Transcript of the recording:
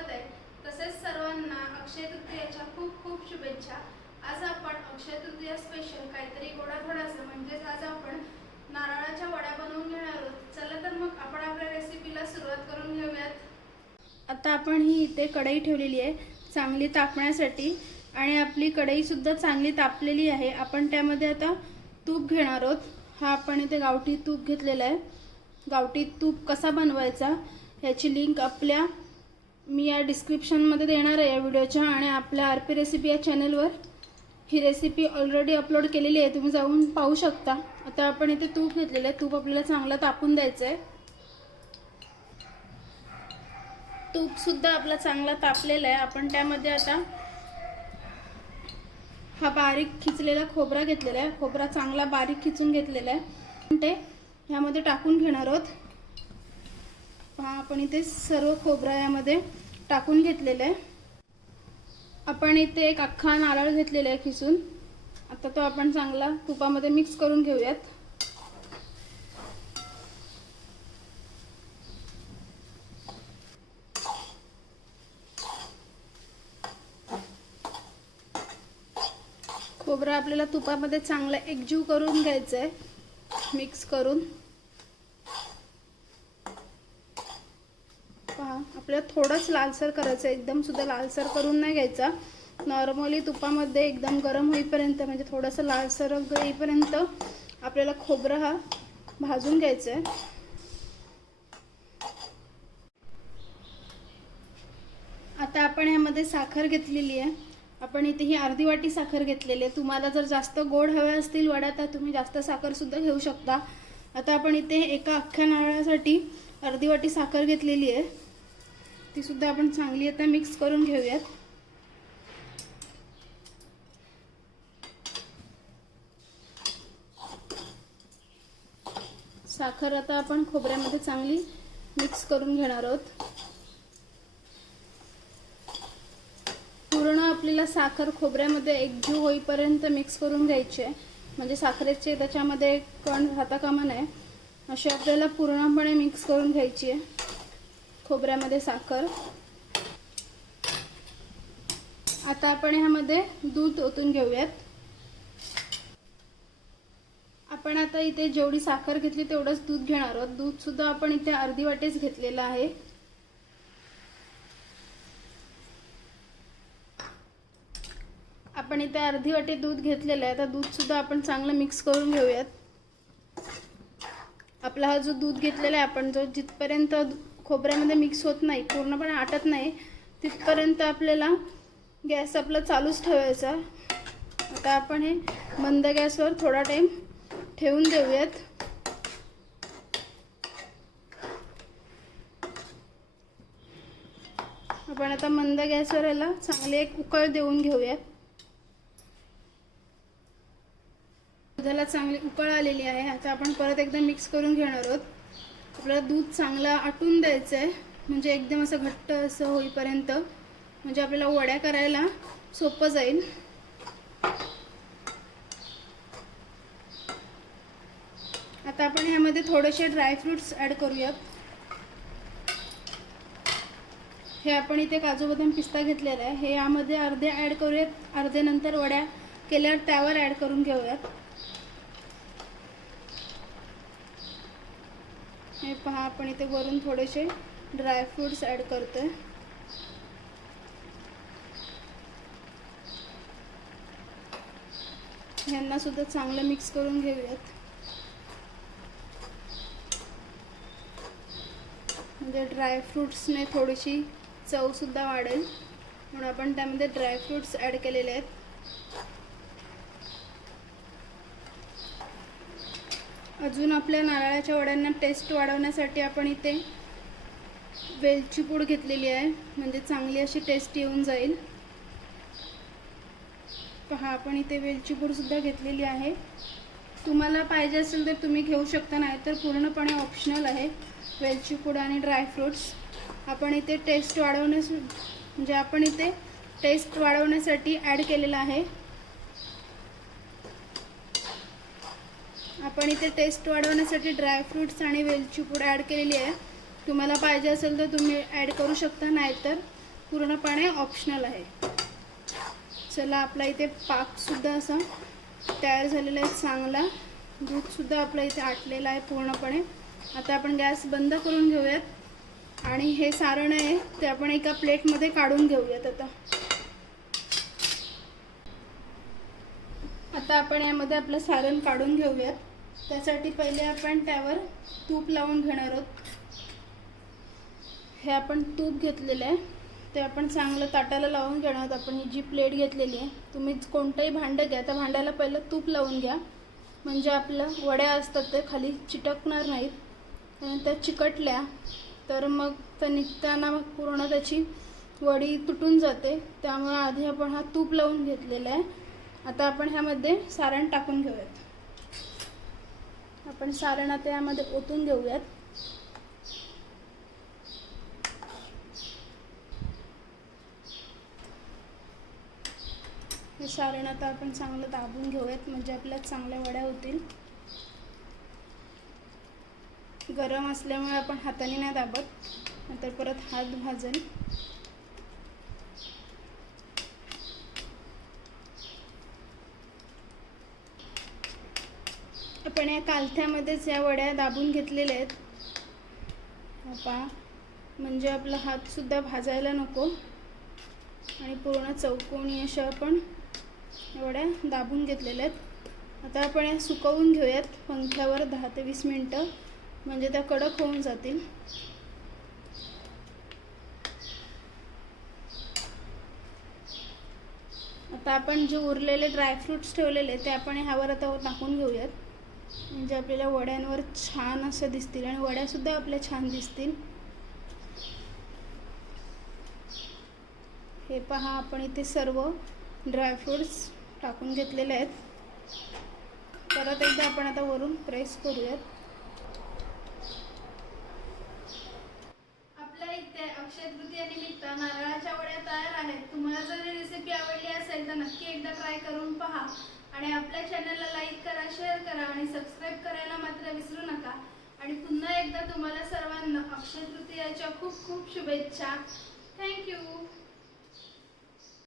स्वागत आहे. तसेच सर्वांना अक्षय तृतीयाच्या खूप खूप शुभेच्छा. आज आपण अक्षय तृतीया स्पेशल काहीतरी गोडाधोडाचं म्हणजेच आज आपण नारळाच्या वड्या बनवून घेणार आहोत. चला तर मग आपण आपल्या रेसिपीला सुरुवात करून घेऊयात. आता आपण ही इथे कढई ठेवलेली आहे चांगली तापण्यासाठी. आणि आपली कढईसुद्धा चांगली तापलेली आहे. आपण त्यामध्ये आता तूप घेणार आहोत. हा आपण इथे गावठी तूप घेतलेला आहे. गावठी तूप कसा बनवायचा ह्याची लिंक आपल्या मी या डिस्क्रिप्शनमध्ये देणार आहे या व्हिडिओच्या आणि आपल्या आर पी रेसिपी या चॅनलवर ही रेसिपी ऑलरेडी अपलोड केलेली आहे. तुम्ही जाऊन पाहू शकता. आता आपण इथे तूप घेतलेलं आहे. तूप आपल्याला चांगलं तापून द्यायचं आहे तूपसुद्धा आपला चांगला तापलेला आहे. आपण त्यामध्ये आता हा बारीक खिचलेला खोबरा घेतलेला आहे. खोबरा चांगला बारीक खिचून घेतलेला आहे. ते ह्यामध्ये टाकून घेणार आहोत. पहा आपण इथे सर्व खोबरा यामध्ये टाकून घेतलेलं आहे. आपण इथे एक अख्खा नारळ घेतलेला आहे खिसून. आता तो आपण चांगला तुपामध्ये मिक्स करून घेऊयात. खोबरं आपल्याला तुपामध्ये चांगलं एकजीव करून घ्यायचं आहे मिक्स करून. आपल्याला थोडंच लालसर करायचं आहे. एकदम सुद्धा लालसर करून नाही घ्यायचा. नॉर्मली तुपामध्ये एकदम गरम होईपर्यंत म्हणजे थोडंसं लालसर येईपर्यंत आपल्याला खोबरं हा भाजून घ्यायचं आहे आता आपण ह्यामध्ये साखर घेतलेली आहे. आपण इथे ही अर्धी वाटी साखर घेतलेली आहे. तुम्हाला जर जास्त गोड हव्या असतील वड्या तर तुम्ही जास्त साखरसुद्धा घेऊ शकता. आता आपण इथे एका अख्ख्या नारळासाठी अर्धी वाटी साखर घेतलेली आहे. ती सुद्धा आपण चांगली आता मिक्स करून घेऊयात. साखर आता आपण खोबऱ्यामध्ये चांगली मिक्स करून घेणार आहोत. पूर्ण आपल्याला साखर खोबऱ्यामध्ये एकजीव होईपर्यंत मिक्स करून घ्यायची आहे. म्हणजे साखरेचे त्याच्यामध्ये कण राहता कामा नये. अशी आपल्याला पूर्णपणे मिक्स करून घ्यायची आहे. खोबऱ्यामध्ये साखर. आता आपण ह्यामध्ये दूध ओतून घेऊयात. आपण आता इथे जेवढी साखर घेतली तेवढंच दूध घेणार आहोत. दूध सुद्धा आपण इथे अर्धी वाटेच घेतलेलं आहे. आपण इथे अर्धी वाटी दूध घेतलेलं आहे. आता दूध सुद्धा आपण चांगलं मिक्स करून घेऊयात. आपला हा जो दूध घेतलेला आहे आपण जो जिथपर्यंत खोबऱ्यामध्ये मिक्स होत नाही पूर्णपणे आटत नाही तिथपर्यंत आपल्याला गॅस आपला चालूच ठेवायचा. आता आपण हे मंद गॅसवर थोडा टाईम ठेवून देऊयात. आपण आता मंद गॅसवर याला चांगली एक उकळ देऊन घेऊयात दुधाला चांगली उकळ आलेली आहे. आता आपण परत एकदा मिक्स करून घेणार आहोत. आपल्याला दूध चांगलं आटून द्यायचं आहे म्हणजे एकदम असं घट्ट असं होईपर्यंत. म्हणजे आपल्याला वड्या करायला सोपं जाईल. आता आपण ह्यामध्ये थोडेसे ड्रायफ्रूट्स ॲड करूयात. हे आपण इथे काजू बदाम पिस्ता घेतलेला आहे. हे यामध्ये अर्धे ॲड करूयात. अर्धे नंतर वड्या केल्यावर त्यावर ॲड करून घेऊयात. हे पहा आपण इथे वरून थोडेसे ड्रायफ्रूट्स ॲड करतोय. ह्यांना सुद्धा चांगलं मिक्स करून घेऊयात. म्हणजे ड्रायफ्रूट्सने थोडीशी चवसुद्धा वाढेल. म्हणून आपण त्यामध्ये ड्रायफ्रूट्स ॲड केलेले आहेत. अजून आपल्या नारळाच्या वड्यांना टेस्ट वाढवण्यासाठी आपण इथे वेलची पूड घेतलेली आहे. म्हणजे चांगली अशी टेस्ट येऊन जाईल. पहा आपण इथे वेलची पूडसुद्धा घेतलेली आहे. तुम्हाला पाहिजे असेल तर तुम्ही घेऊ शकता नाही तर पूर्णपणे ऑप्शनल आहे वेलची पूड आणि ड्रायफ्रूट्स आपण इथे टेस्ट वाढवण्यास म्हणजे आपण इथे टेस्ट वाढवण्यासाठी ॲड केलेलं आहे. आपण इथे टेस्ट वाढवण्यासाठी ड्रायफ्रूट्स आणि वेलची पूड ॲड केलेली आहे. तुम्हाला पाहिजे असेल तर तुम्ही ॲड करू शकता नाहीतर पूर्णपणे ऑप्शनल आहे. चला आपला इथे पाकसुद्धा असा तयार झालेला आहे चांगला. दूधसुद्धा आपला इथे आटलेला आहे पूर्णपणे. आता आपण गॅस बंद करून घेऊयात. आणि हे सारण आहे ते आपण एका प्लेटमध्ये काढून घेऊयात आता. आता आपण यामध्ये आपलं सारण काढून घेऊयात. त्यासाठी पहिले आपण त्यावर तूप लावून घेणार आहोत. हे आपण तूप घेतलेलं आहे. ते आपण चांगलं ताटाला लावून घेणार आहोत. आपण ही जी प्लेट घेतलेली आहे तुम्ही कोणतंही भांडं घ्या. त्या भांड्याला पहिलं तूप लावून घ्या. म्हणजे आपलं वड्या असतात ते खाली चिटकणार नाहीत. आणि त्या चिकटल्या तर मग त्या निघताना मग पूर्ण त्याची वडी तुटून जाते. त्यामुळे आधी आपण हा तूप लावून घेतलेला आहे. आता आपण ह्यामध्ये सारण टाकून घेऊयात. आपण सारण आता यामध्ये ओतून घेऊयात. हे सारण आता आपण चांगलं दाबून घेऊयात म्हणजे आपल्या चांगल्या वड्या होतील. गरम असल्यामुळे आपण हाताने नाही दाबत नंतर परत हात भाजेल आपण या कालथ्यामध्येच या वड्या दाबून घेतलेल्या आहेत. पा म्हणजे आपला हातसुद्धा भाजायला नको. आणि पूर्ण चौकोनी अशा आपण वड्या दाबून घेतलेल्या आहेत. आता आपण या सुकवून घेऊयात पंख्यावर दहा ते वीस मिनटं. म्हणजे त्या कडक होऊन जातील. आता आपण जे उरलेले ड्रायफ्रूट्स ठेवलेले ते आपण ह्यावर आता टाकून घेऊयात. म्हणजे आपल्याला वड्यांवर छान असं दिसतील आणि वड्यासुद्धा आपल्या छान दिसतील. हे पहा आपण इथे सर्व ड्रायफ्रूट्स टाकून घेतलेले आहेत. परत एकदा आपण आता वरून प्रेस करूयात. आपल्या इथे अक्षय तृतीयानिमित्त नारळाच्या वड्या तयार आहेत. तुम्हाला जर ही रेसिपी आवडली असेल तर नक्की एकदा ट्राय करून पहा. आणि आपल्या चॅनलला लाईक करा शेअर करा आणि सबस्क्राईब करायला मात्र विसरू नका. आणि पुन्हा एकदा तुम्हाला सर्वांना अक्षय तृतीयाच्या खूप खूप शुभेच्छा. थँक्यू